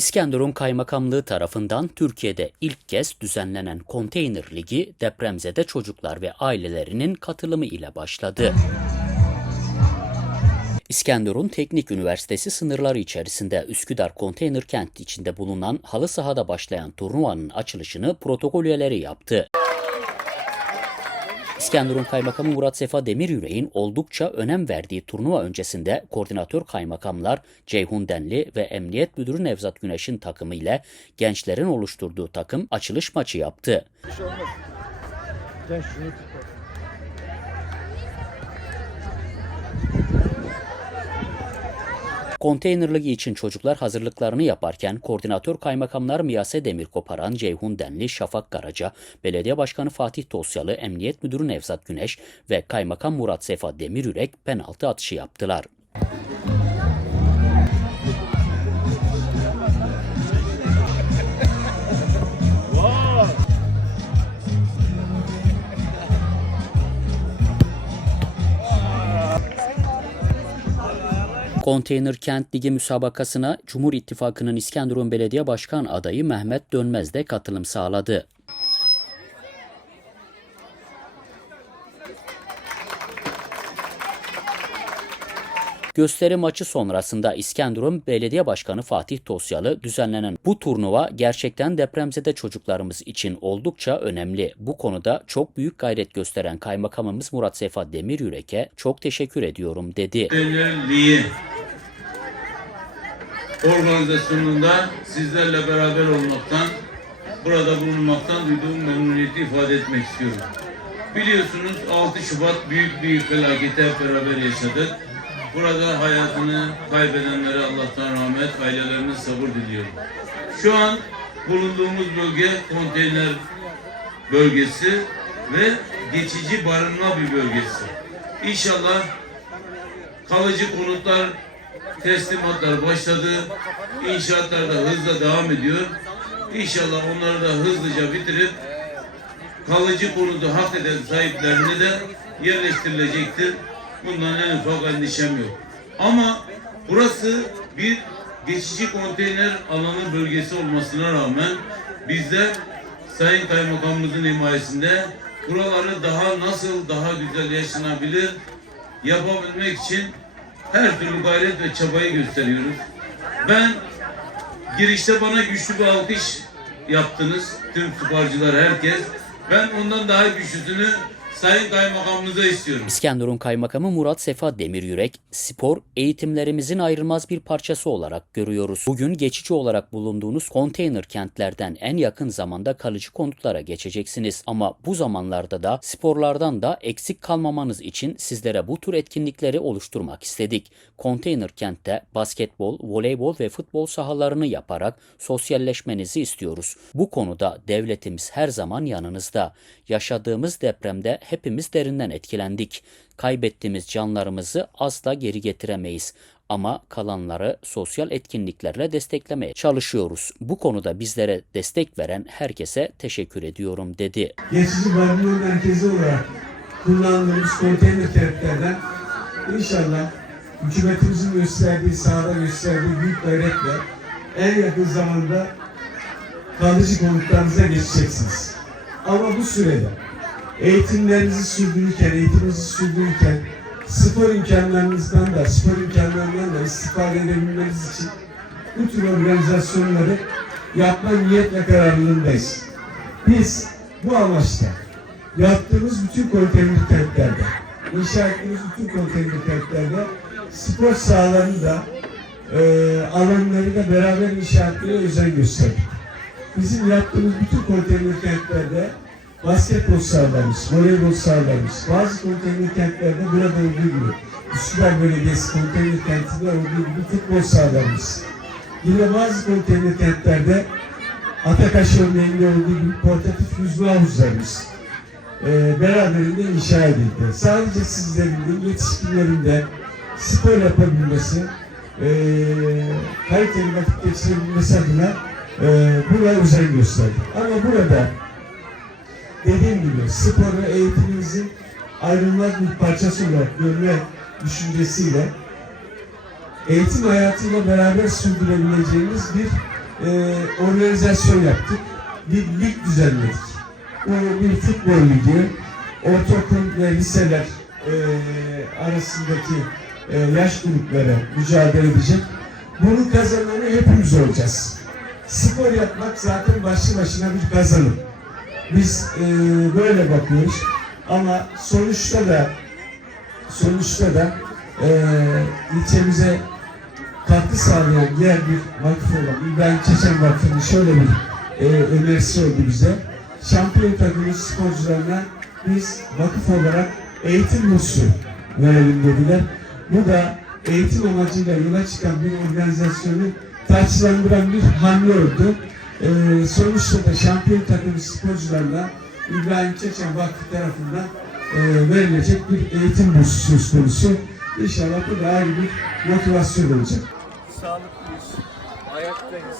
İskenderun Kaymakamlığı tarafından Türkiye'de ilk kez düzenlenen Konteyner Ligi depremzede çocuklar ve ailelerinin katılımı ile başladı. İskenderun Teknik Üniversitesi sınırları içerisinde Üsküdar Konteyner Kent içinde bulunan halı sahada başlayan turnuvanın açılışını protokol üyeleri yaptı. İskenderun Kaymakamı Murat Sefa Demiryürek'in oldukça önem verdiği turnuva öncesinde koordinatör kaymakamlar Ceyhun Denli ve Emniyet Müdürü Nevzat Güneş'in takımı ile gençlerin oluşturduğu takım açılış maçı yaptı. Şey Konteynerlık için çocuklar hazırlıklarını yaparken koordinatör kaymakamlar Miyase Demirkoparan, Ceyhun Denli, Şafak Karaca, Belediye Başkanı Fatih Tosyalı, Emniyet Müdürü Nevzat Güneş ve Kaymakam Murat Sefa Demiryürek penaltı atışı yaptılar. Konteyner Kent Ligi müsabakasına Cumhur İttifakı'nın İskenderun Belediye Başkan adayı Mehmet Dönmez de katılım sağladı. Gösteri maçı sonrasında İskenderun Belediye Başkanı Fatih Tosyalı düzenlenen bu turnuva gerçekten depremzede çocuklarımız için oldukça önemli. Bu konuda çok büyük gayret gösteren kaymakamımız Murat Sefa Demiryürek'e çok teşekkür ediyorum dedi. Liği organizasyonunda sizlerle beraber olmaktan, burada bulunmaktan duyduğum memnuniyeti ifade etmek istiyorum. Biliyorsunuz 6 Şubat büyük bir felaketi hep beraber yaşadık. Burada hayatını kaybedenlere Allah'tan rahmet, ailelerine sabır diliyorum. Şu an bulunduğumuz bölge konteyner bölgesi ve geçici barınma bir bölgesi. İnşallah kalıcı konutlar teslimatlar başladı. İnşaatlar da hızla devam ediyor. İnşallah onları da hızlıca bitirip kalıcı konutu hak eden sahiplerine de yerleştirilecektir. Bundan en ufak endişem yok. Ama burası bir geçici konteyner alanı bölgesi olmasına rağmen bizler Sayın Kaymakamımızın himayesinde buraları daha nasıl daha güzel yaşanabilir yapabilmek için her türlü gayret ve çabayı gösteriyoruz. Ben girişte bana güçlü bir alkış yaptınız. Tüm sporcular herkes. Ben ondan daha güçlüsünü Sayın Kaymakamımıza istiyorum. İskenderun Kaymakamı Murat Sefa Demiryürek, spor eğitimlerimizin ayrılmaz bir parçası olarak görüyoruz. Bugün geçici olarak bulunduğunuz konteyner kentlerden en yakın zamanda kalıcı konutlara geçeceksiniz. Ama bu zamanlarda da sporlardan da eksik kalmamanız için sizlere bu tür etkinlikleri oluşturmak istedik. Konteyner kentte basketbol, voleybol ve futbol sahalarını yaparak sosyalleşmenizi istiyoruz. Bu konuda devletimiz her zaman yanınızda. Yaşadığımız depremde hepimiz derinden etkilendik. Kaybettiğimiz canlarımızı asla geri getiremeyiz ama kalanları sosyal etkinliklerle desteklemeye çalışıyoruz. Bu konuda bizlere destek veren herkese teşekkür ediyorum dedi. geçici barınma merkezi olarak kullandığımız konteyner kentlerden inşallah hükümetimizin gösterdiği, sahada gösterdiği büyük gayretle en yakın zamanda kalıcı konutlarınıza geçeceksiniz. Ama bu sürede eğitimlerinizi sürdürürken, eğitiminizi sürdürürken spor imkanlarınızdan da, spor imkanlarından da istifade edebilmeniz için bu tür organizasyonları yapma niyet ve kararlılığındayız. Biz bu amaçla yaptığımız bütün konteyner kentlerde, inşa ettiğimiz bütün konteyner kentlerde spor sahalarını da e, alanları da beraber inşa etmeye özen gösterdik. Bizim yaptığımız bütün konteyner kentlerde basketbol sahalarımız, voleybol sahalarımız, bazı konteyner kentlerde burada olduğu gibi Üsküdar Belediyesi konteyner kentinde olduğu gibi futbol sahalarımız. Yine bazı konteyner kentlerde Atakaş örneğinde olduğu gibi portatif yüzme havuzlarımız e, beraberinde inşa edildi. Sadece sizlerin de yetişkinlerin de spor yapabilmesi, e, kaliteli vakit geçirebilmesi adına e, buna özen gösterdik. Ama burada dediğim gibi sporu eğitimimizin ayrılmaz bir parçası olarak görme düşüncesiyle eğitim hayatıyla beraber sürdürebileceğimiz bir e, organizasyon yaptık. Bir lig düzenledik. Bu bir futbol ligi. Ortaokul ve liseler e, arasındaki e, yaş grupları mücadele edecek. Bunun kazananı hepimiz olacağız. Spor yapmak zaten başlı başına bir kazanım. Biz e, böyle bakıyoruz. Ama sonuçta da sonuçta da e, ilçemize katkı sağlayan diğer bir vakıf olan İbrahim Çeçen Vakfı'nın şöyle bir e, önerisi oldu bize. Şampiyon takımı sporcularına biz vakıf olarak eğitim bursu verelim dediler. Bu da eğitim amacıyla yola çıkan bir organizasyonu taçlandıran bir hamle oldu. E, sonuçta da şampiyon takımı sporcularla İbrahim Çeçen Vakfı tarafından e, verilecek bir eğitim bursu söz konusu. İnşallah bu da ayrı bir motivasyon olacak. Sağlıklıyız, ayaktayız.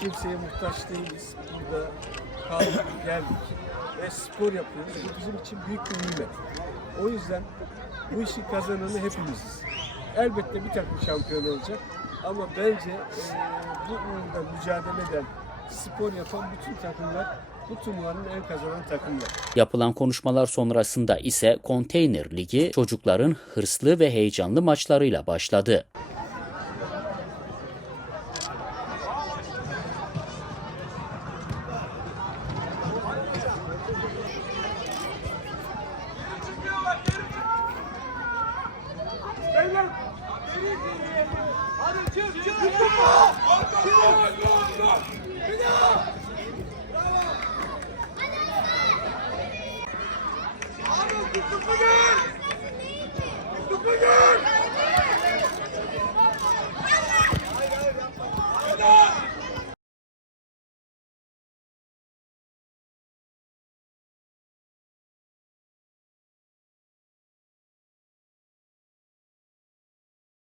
Kimseye muhtaç değiliz. Burada kaldık, geldik ve spor yapıyoruz. Bu bizim için büyük bir nimet. O yüzden bu işin kazananı hepimiziz. Elbette bir takım şampiyon olacak. Ama bence eee, bu uğurda mücadele eden, spor yapan bütün takımlar bu turnuvanın en kazanan takımlar. Yapılan konuşmalar sonrasında ise Konteyner Ligi çocukların hırslı ve heyecanlı maçlarıyla başladı.